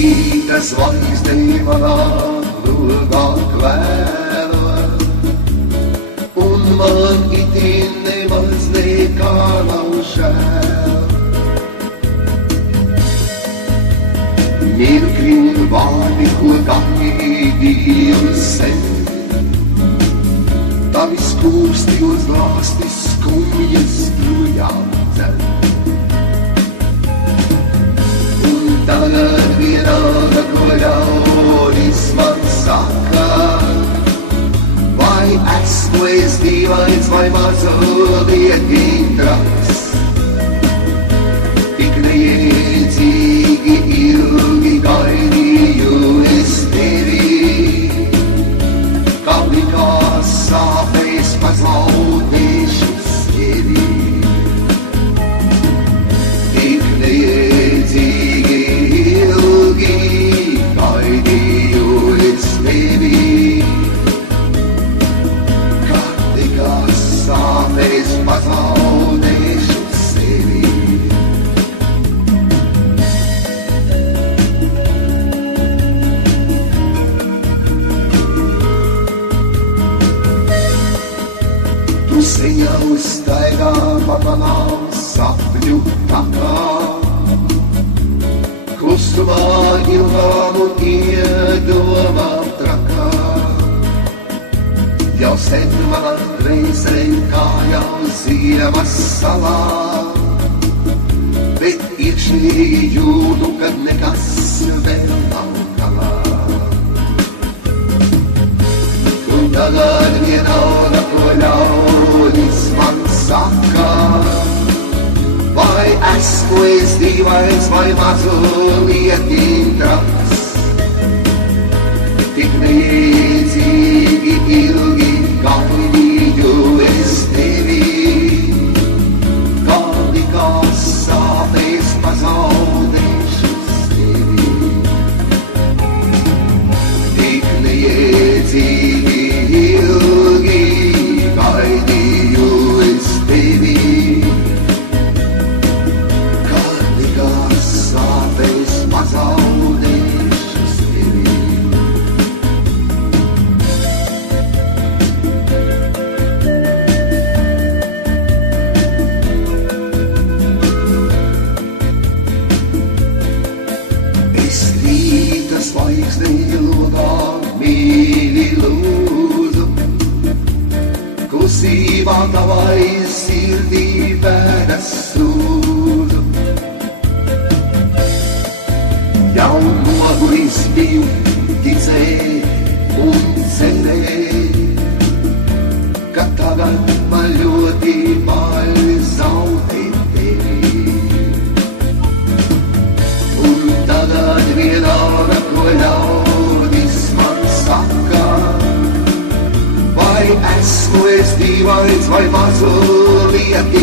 rīta zvaigznei manā logā kvēlo, un man itin nemaz nekā nav žēl. Mirkļi vārdi, ko gaidīju sen, tavi skūsti uz glāstis skumjas projām dzen. Un tagad vienalga, ko ļaudis man saka, vai esmu es dīvains vai mazliet traks. Tik neiedzīgi ilgi gaidīju es tevi, kā likās sāpēs pazaudēšu sevi. Tik neiedzīgi ilgi gaidīju es tevi, kā likās sāpēs pazaudēšu sevi. Seņa uzstaigā pa manām sapņu takā, klusumā ilgām un iedomām trakā. Jau sen manā reizē kā jau ziemas salā, bet iekšēji jūtu, kad nekas vēl nav galā. Un tagad vienalga, ko ļaudis man saka, vai esmu es dīvains vai mazliet traks. Tik neiedzīgi ilgi gaidīju es tevi, kā likās sāpēs pazaudēšu sevi. Tik neiedzīgi ilgi gaidīju es tevi, kā likās sāpēs pazaudēšu sevi. Es rīta zvaigznei logā mīļi lūdzu, klusībā tavai sirdī pēdas sūdzu. Jau noguris biju ticēt un cerēt, ka tagad man ļoti bail zaudēt tevi. Un tagad vienalga, ko ļaudis man saka, vai esmu es dīvains vai mazliet